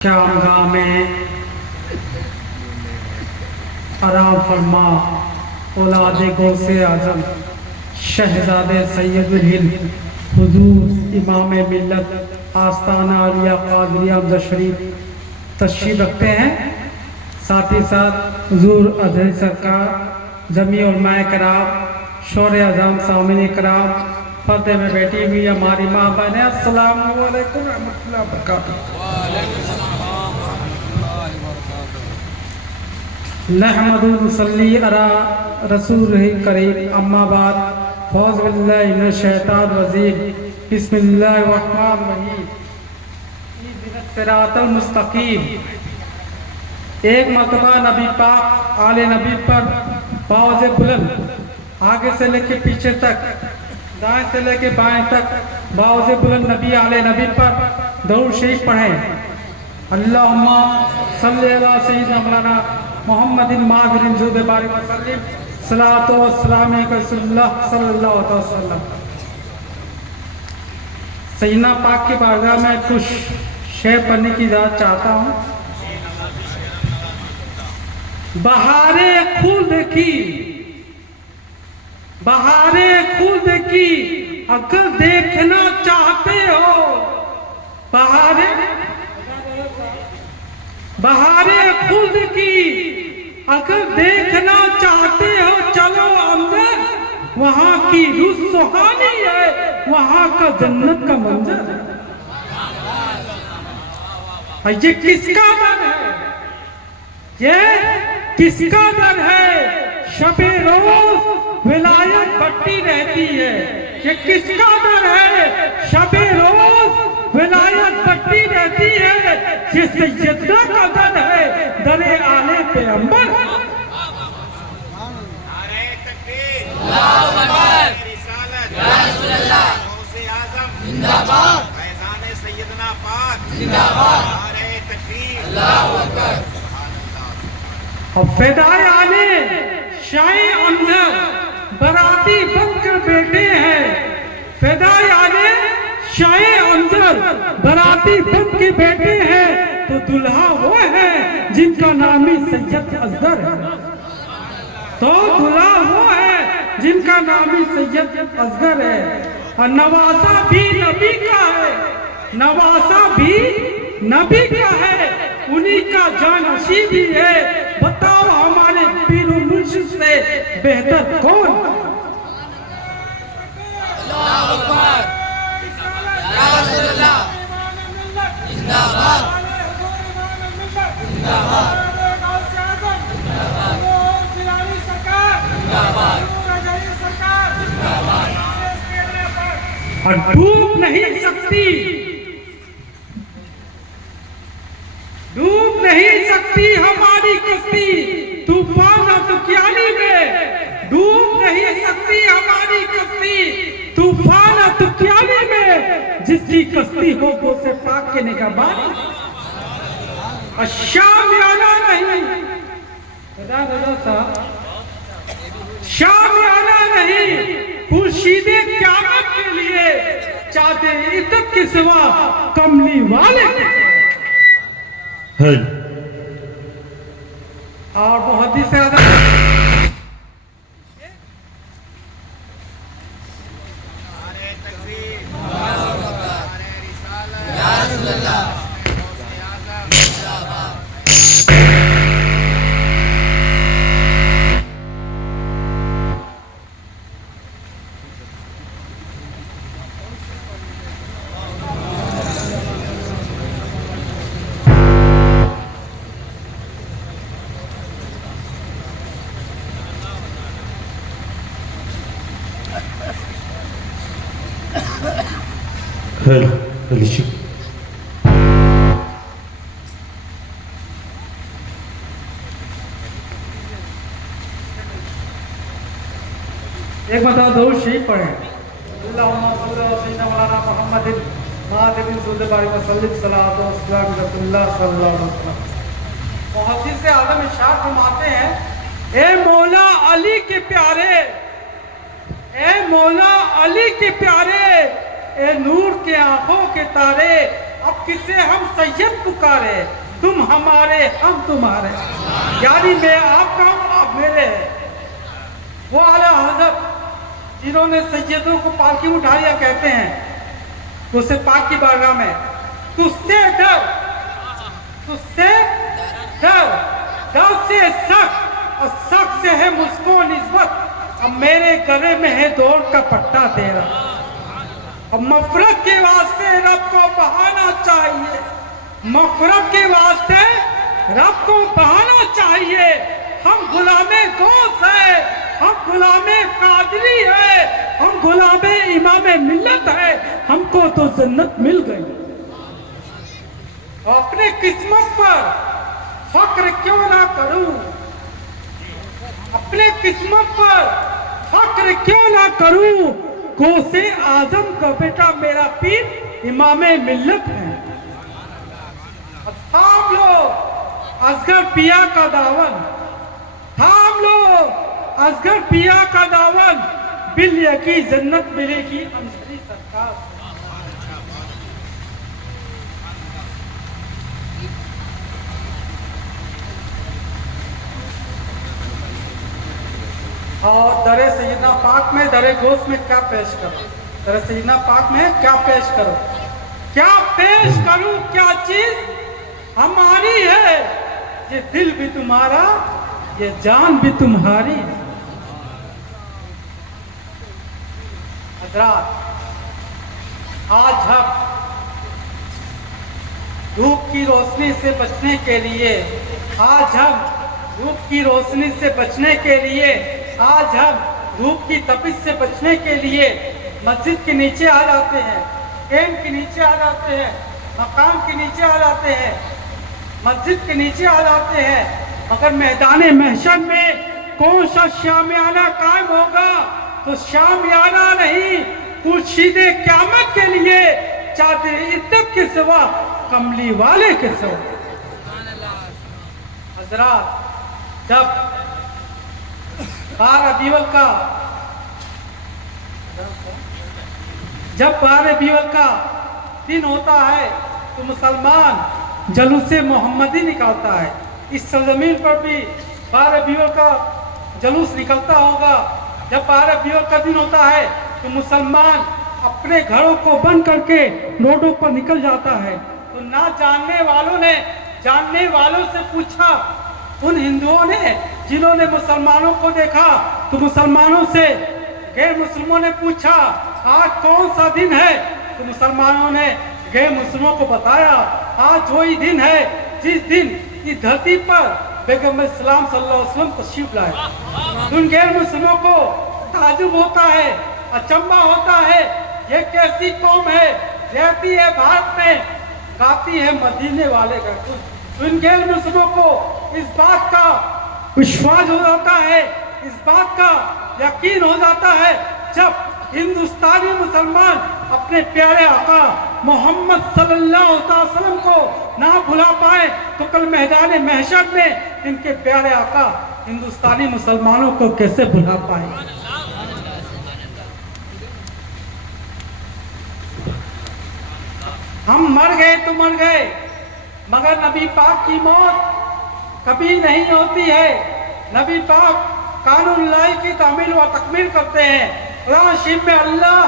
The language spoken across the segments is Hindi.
शामगाह में आराम फरमा औलाद गौसे आजम शहजादे सैयदुल हिंद हुजूर इमाम मिल्लत आस्ताना आलिया कादरिया अमजद शरीफ तशरीफ रखते हैं। साथ ही साथ हुजूर अजहरी सरकार जमी उलमाए कराम शौर आज़म सामिन कराम पर्दे में बैठी हुई हमारी माँ बहनें, अस्सलाम वालेकुम रहमतुल्लाहि व बरकातुहू। नहमदुहु सल्ली अला रसूलिल करीम अम्मा बाद फौज़ बिल्लाहि मिनश शैतानिर रजीम बिस्मिल्लाहिर रहमानिर रहीम इहदिनस सिरातल मुस्तकीम। एक मरतबा नबी पाक आले नबी पर पाँव से बुलंद आगे से लेके पीछे तक दाएं से लेके बाएं तक बाव से बुलंद नबी आले नबी पर दरूद शरीफ पढ़ें। अल्लाहुम्मा सल्ली अला सय्यिदिना मौलाना मुहम्मदिन मादिन ज़ुद बारिक वसल्लम सलातो व सलाम रसूलुल्लाह सल्लल्लाहु अलैहि वसल्लम। सैयदना पाक की बारगाह में कुछ शेर पढ़ने की इजाज़त चाहता हूँ। बहारे खुद की बहारे खुद की अगर देखना चाहते हो, बहारे खुद की अगर देखना चाहते हो, चलो अंदर वहां की रूह सुहानी है, वहां का जन्नत का मंजर। ये किसका दर है? ये किसका दर है? शबे रोज विलायत बढ़ती रहती है। ये किसका दर है? शबे रोज विलायत बढ़ती रहती है। ये सैयदना का दर है, दरे आले पैगंबर। नारे तकबीर, अल्लाहु अकबर, रिसालत, या रसूल अल्लाह, गौसे आज़म जिंदाबाद, फैज़ान सैयदना पाक जिंदाबाद, नारे तकबीर, अल्लाहु अकबर। अब फ़िदाए आले शाह अमजद बराती बनकर बैठे हैं। फ़िदाए आले शाह अमजद बराती बन के बैठे हैं, तो दुल्हा वो है जिनका नाम ही सैयद असगर है। तो दुल्हा वो है जिनका नाम ही सैयद असगर है। और नवासा भी नबी का है, नवासा भी नबी का है, उन्हीं का जानशी भी है। बताओ हमारे पीर मुर्शिद से बेहतर कौन? अल्लाहु अकबर, या रसूल अल्लाह जिंदाबाद, जिंदाबाद, और डूब नहीं सकती, डूब नहीं सकती हमारी कश्ती तूफान तुक्यानी में। डूब नहीं सकती हमारी कश्ती तूफान तुक्यानी में, जिसकी कश्ती हो वो से पाक के निगहबान। और शाम आना नहीं, शाम आना नहीं, खुर्शीदे क़यामत के लिए चाहते इज्जत के सिवा कमली वाले और बहुत ही ज्यादा नारे तकबीर, अल्लाहु अकबर, नारे रिसालत, या रसूल अल्लाह, गौसे आज़म जिंदाबाद। एक बताओ दरूद शरीफ पढ़ें। अल्लाहुम्मा सल्ली अला सय्यिदिना मौलाना मुहम्मदिन मादिन ज़ुद बारिक वसल्लम सलातो व सलाम रसूलुल्लाह सल्लल्लाहु अलैहि वसल्लम। मुहद्दिस आज़म इरशाद फरमाते हैं, ए मौला अली के प्यारे, ए मौला अली के प्यारे, ए नूर के आंखों के तारे, अब किसे हम सैयद पुकारे, तुम हमारे हम तुम्हारे, यानी मैं आपका हूं आप मेरे हैं। वो आला हजरत जिन्होंने सैयदों को पालकी में उठा लिया कहते हैं उसे पाक की बारगाह में, तुझसे डर, तुझसे डर, डर से शक और शक से है मुझको निस्बत, अब मेरे गले में है दौड़ का पट्टा तेरा। अब मफरत के वास्ते रब को बहाना चाहिए, मफरत के वास्ते रब को बहाना चाहिए। हम गुलामे गौस है, हम गुलामे कादरी है, हम गुलामे इमाम मिल्लत है, हमको तो जन्नत मिल गई। अपने किस्मत पर फक्र क्यों ना करूं, अपने किस्मत पर फक्र क्यों ना करूं, गौसे आजम का बेटा मेरा पीर इमामे मिल्लत है। थाम लो असगर पिया का दावन, थाम लो असगर पिया का दावन, बिल यकी जन्नत मिलेगी अंसरी सरकार। और दरे सैयदना पाक में दरे गोश्त में क्या पेश करो, दरे सैयदना पाक में क्या पेश करो, क्या पेश करूं, क्या चीज हमारी है, ये दिल भी तुम्हारा ये जान भी तुम्हारी। हजरात आज हम धूप की रोशनी से बचने के लिए, आज हम धूप की रोशनी से बचने के लिए, आज हम धूप की तपिश से बचने के लिए मस्जिद के नीचे आ जाते हैं, कैंप के नीचे आ जाते हैं, मकाम के नीचे आ जाते हैं, मस्जिद के नीचे आ जाते हैं, मगर मैदान महशर में कौन सा शामियाना कायम होगा, तो शामियाना नहीं, कुर्शीदे क़यामत के लिए चादर इद्दत के सिवा कमली वाले के सिवा। हजरात जब 12 रबीउल का दिन होता है तो मुसलमान जलूसे मोहम्मदी निकालता है। इस सरजमीन पर भी 12 रबीउल का जलूस निकलता होगा। जब 12 रबीउल का दिन होता है तो मुसलमान अपने घरों को बंद करके रोडों पर निकल जाता है। तो ना जानने वालों ने जानने वालों से पूछा, उन हिंदुओं ने जिन्होंने मुसलमानों को देखा, तो मुसलमानों से गैर मुस्लिमों ने पूछा आज कौन सा दिन है, तो मुसलमानों ने गैर मुस्लिमों को बताया आज वही दिन है जिस दिन इस धरती पर बेगम इस्लाम सल्लल्लाहु अलैहि वसल्लम तशरीफ लाए। उन गैर मुस्लिमों को ताजुब होता है, अचंबा होता है, ये कैसी कौम है, रहती है भारत में, गाती है मदीने वाले का गुण। उन गैर मुस्लिमों को इस बात का विश्वास हो जाता है, इस बात का यकीन हो जाता है, जब हिंदुस्तानी मुसलमान अपने प्यारे आका मोहम्मद सल्लल्लाहु अलैहि वसल्लम को ना भुला पाए तो कल मैदान महशर में इनके प्यारे आका हिंदुस्तानी मुसलमानों को कैसे भुला पाए। हम मर गए तो मर गए, मगर नबी पाक की मौत कभी नहीं होती है। नबी पाक कानून लाई की तामील व तकमील करते हैं। कुरान शरीफ में अल्लाह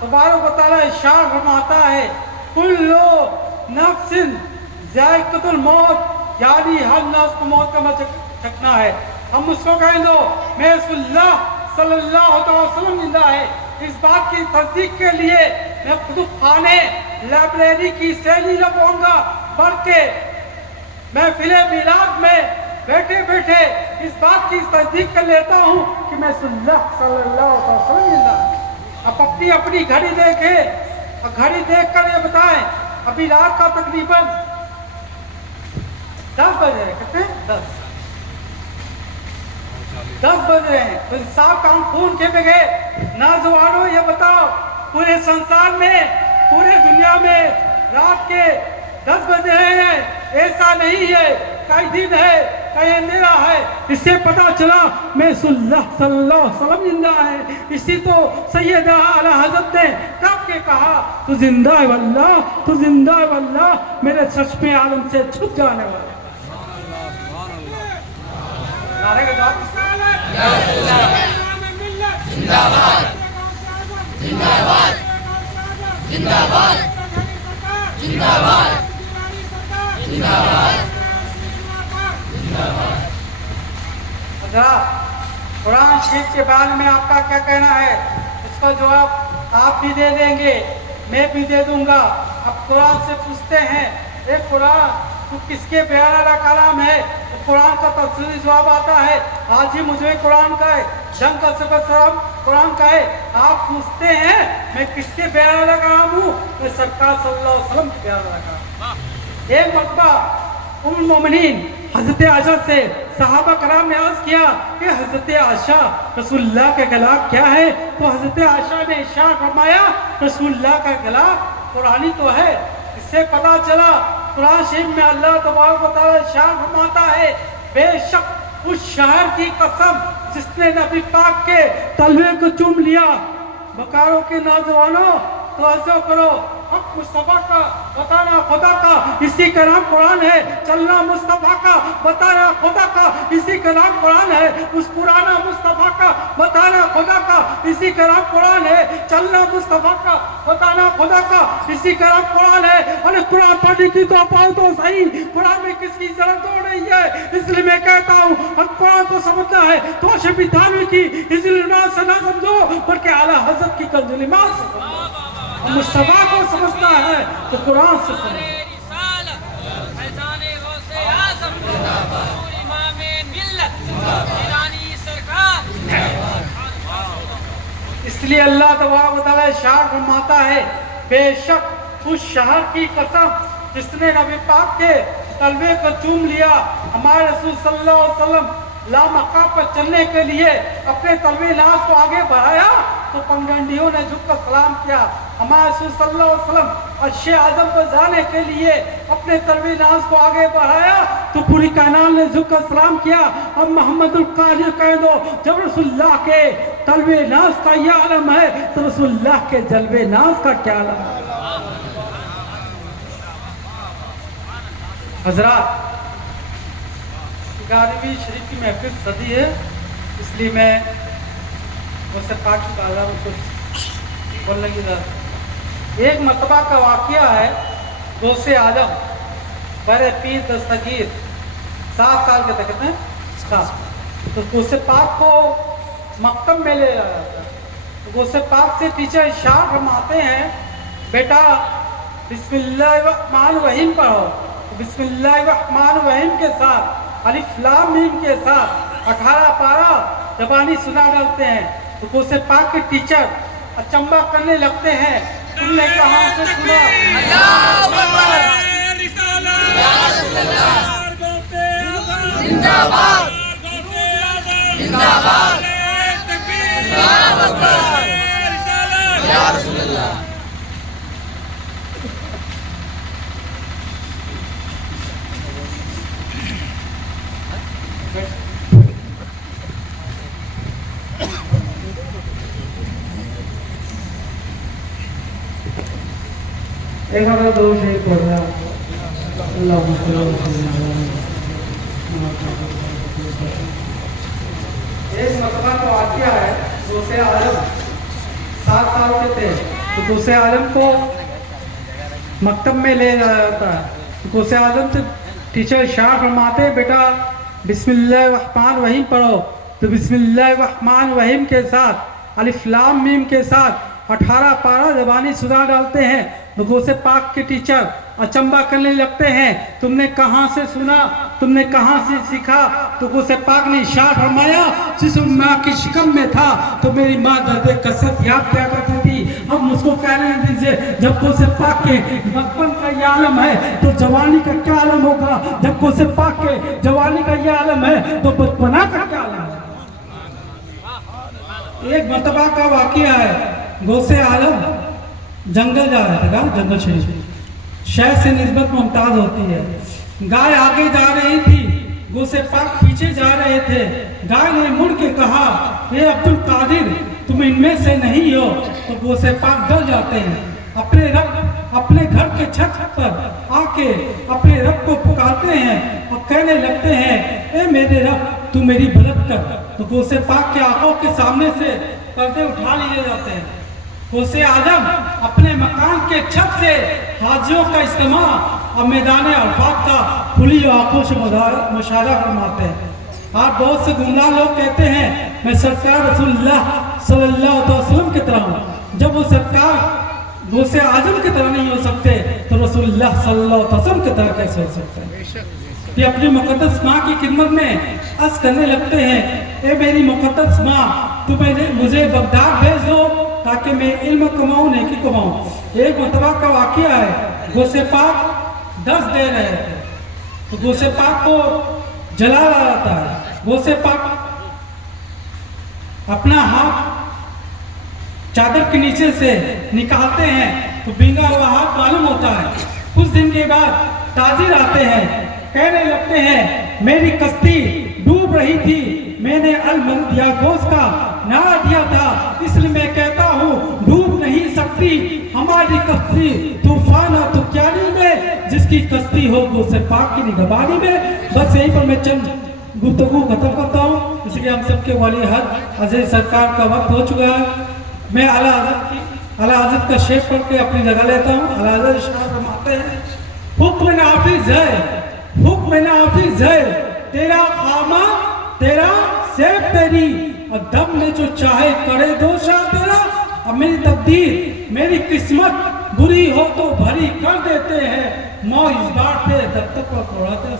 तबारक व तआला इरशाद फरमाता है कुल्लु नफ्सिन ज़ाइक़तुल मौत, यानी हर नफ्स को मौत का मजा चखना है। हम उसको कहें दो मैं सल्लल्लाहु अलैहि वसल्लम जिंदा है। इस बात की तस्दीक के लिए मैं कुतुब खाने लाइब्रेरी की सैली लगाऊंगा, बल्कि मैं फिले मिलाद में बैठे बैठे इस बात की तस्दीक कर लेता हूँ कि मैं सल्लल्लाहु अलैहि वसल्लम जिंदा है। अब अपनी अपनी घड़ी देखे और घड़ी देख कर ये बताएं अभी रात का तकरीबन 10 बज रहे, कितने 10 बज रहे हैं। तो साहब काम खून के बगैर नौजवानों ये बताओ पूरे संसार में पूरे दुनिया में रात के 10 बज रहे हैं, ऐसा नहीं है। कई दिन है कहे अंधेरा है। इससे पता चला मैं सल्लल्लाहु अलैहि वसल्लम जिंदा है। इसी तो सैयद आला हजरत ने कब के कहा तू जिंदा है वल्लाह, तू जिंदा है वल्लाह, मेरे चश्मे आलम से छुप जाने वाला। नारे का जवाब जिंदाबाद जिंदाबाद जिंदाबाद जिंदाबाद जिंदाबाद जिंदाबाद। अच्छा, कुरान शरीफ के बारे में आपका क्या कहना है? इसका जवाब आप भी दे देंगे, मैं भी दे दूंगा। अब कुरान से पूछते हैं, ए कुरान तू किसके बयान वाला कलाम है? तो कुरान का तफसीली जवाब आता है, आज ही मुझे कुरान का है, जंग का सबब कुरान का है। आप पूछते हैं मैं किसके बयान वाला कलाम हूँ? मैं सरकार सल्लल्लाहु अलैहि वसल्लम के बयान वाला कलाम। एक मरतबा उम्मुल मोमिनीन हजरत आयशा से सहाबा कराम ने अर्ज किया कि हजरत आयशा रसूलुल्लाह के गला क्या है? तो हजरत आयशा ने इरशाद फरमाया रसूलुल्लाह का गला कुरानी तो है। इससे पता चला कुरान शरीफ में अल्लाह तबारक व तआला इरशाद फरमाता है, बेशक उस शहर की कसम जिसने नबी पाक के तलवे को चूम लिया। बकारों के नौजवानों तवज्जो करो, हक मुस्तफा का बताना खुदा का, इसी का नाम कुरान है। चलना मुस्तफा का बताना खुदा का, इसी का नाम कुरान है। मुस्कुराना मुस्तफा का बताना खुदा का, इसी का नाम कुरान है। चलना मुस्तफा का बताना खुदा का, इसी का नाम कुरान है। अरे कुरान पढ़ने की तो पाओ तो सही, कुरान में किसकी जरूरत हो रही है? इसलिए मैं कहता हूँ कुरान को समझना है तो अशबी थानवी की इजलिमात से ना समझो, बल्कि आला हजरत की कंजुलिमात से समझो। मुस्तफा को समझना है तो कुरान से समझो। इसलिए अल्लाह तबारक व तआला इरशाद फरमाता है, बेशक उस शहर की कसम जिसने नबी पाक के तलवे को चूम लिया। हमारे रसूल सल्लल्लाहु अलैहि वसल्लम लामका पर चलने के लिए अपने तलवे नाज को आगे बढ़ाया तो पंगंडियों ने झुककर सलाम किया। हमारे रसूल सल्लल्लाहु अलैहि वसल्लम अर्श आज़म पर जाने के लिए अपने तलवे नाज को आगे बढ़ाया तो पूरी कायनात ने झुककर सलाम किया। अब मोहम्मदुल कादिर कह दो, जब रसूलुल्लाह के तलवे नाज का यह आलम है तो रसूलुल्लाह के जलवे नाज का क्या आलम है? हजरात, 11वीं शरीफ की महफिल सदी है, इसलिए मैं मुझसे पाक की बाजार में कुछ बोलने की जरूरत। एक मरतबा का वाक़या है, गौसे आलम बड़े पीर दस्तगीर 7 साल के थे, कितने 7। तो गौसे पाक को मकतब में ले आया था। तो गौसे पाक से टीचर इरशाद फरमाते हैं, बेटा बिस्मिल्लाहिर्रहमानिर्रहीम पढ़ो। तो बिस्मिल्लाहिर्रहमानिर्रहीम के साथ अलिफ लाम मीम के साथ 18 पारा ज़बानी सुना डालते हैं। तो गौसे पाक के टीचर अचंबा करने लगते हैं, तुमने कहाँ से सुना? जिंदाबाद जिंदाबाद या रसूलल्लाह। एक हमारा दो शेर पढ़ रहा एक मरतबा का वाक़या है, गौसे आलम 7 साल के थे। तो गौसे आलम को मकतब में ले जाया जाता है। तो गौसे आलम से टीचर शाह फरमाते, बेटा बिस्मिल्लाहिर्रहमानिर्रहीम पढ़ो। तो बिस्मिल्लाहिर्रहमानिर्रहीम के साथ अलिफ लाम मीम के साथ 18 पारा ज़बानी सुना डालते हैं। तो गौसे पाक के टीचर अचंबा करने लगते हैं, तुमने कहाँ से सुना, तुमने कहाँ से सीखा? तो गौसे पाक ने इरशाद फरमाया, जिस माँ की शिकम में था तो मेरी माँ दर्द कसरत याद किया करती थी। अब मुझको कहने दीजिए, जब गौसे पाक के बचपन का ये आलम है तो जवानी का क्या आलम होगा? जब गौसे पाक के जवानी का ये आलम है तो बचपना का क्या आलम है? एक मरतबा का वाक़या है, गौसे आलम जंगल जा रहे थे। कहा जंगल शहर से निस्बत मुमताज होती है। गाय आगे जा रही थी, गौसे पाक पीछे जा रहे थे। गाय ने मुड़ के कहा, हे अब्दुल कादिर, तुम इनमें से नहीं हो। तो गौसे पाक डर जाते हैं, अपने घर के छत पर आके अपने रब को पुकारते हैं और कहने लगते हैं, ए मेरे रब, तू मेरी मदद कर। तो गौसे पाक के आंखों के सामने से पर्दे उठा लिए जाते हैं। गौसे आजम अपने मकान के छत से हाजियों का इज्तिमा और मैदान अरफात का खुली आंखों से मुशाहदा फरमाते हैं। आप बहुत से गुमराह लोग कहते हैं मैं सरकार रसूलुल्लाह सल्लल्लाहु अलैहि वसल्लम की तरह हूँ। जब वो सरकार गौसे आजम की तरह नहीं हो सकते तो रसूलुल्लाह सल्लल्लाहु अलैहि वसल्लम की तरह कैसे हो सकते हैं? ये अपनी मुक़द्दस माँ की खिदमत में अर्ज़ करने लगते हैं, ए मेरी मुक़द्दस माँ, तू मुझे बगदाद भेज दो ताकि मैं इल्म कमाऊँ, नेकी कमाऊँ। एक मरतबा का वाक़या है, गौसे पाक 10 दे रहे थे तो गौसे पाक को जला जाता है। गौसे पाक अपना हाथ चादर के नीचे से निकालते हैं तो भींगा हुआ हाथ मालूम होता है। कुछ दिन के बाद ताजिर आते हैं, कहने लगते हैं, मेरी कश्ती डूब रही थी, मैंने अल-मंद या गोश का नारा दिया था, इसलिए मैं कहता हूँ डूब नहीं सकती हमारी कश्ती तूफान और तुक्यानी में, जिसकी कश्ती हो गौसे पाक की निगहबानी में। बस यहीं पर मैं चंद गुफ्तगू खत्म करता हूँ, इसलिए हम सबके वाली हद अजय सरकार का वक्त हो चुका है। मैं आला हज़रत का शेर पढ़ के अपनी जगह लेता हूँ। आला हज़रत शाह फरमाते हैं, हुक्म नाफिज है, हुक्म नाफिज है, तेरा खामा तेरा सेब तेरी, और दम ने जो चाहे करे दो शाह तेरा। और मेरी तकदीर मेरी किस्मत बुरी हो तो भरी कर देते हैं, मौत इस बात पे तब तक पढ़ाते हैं।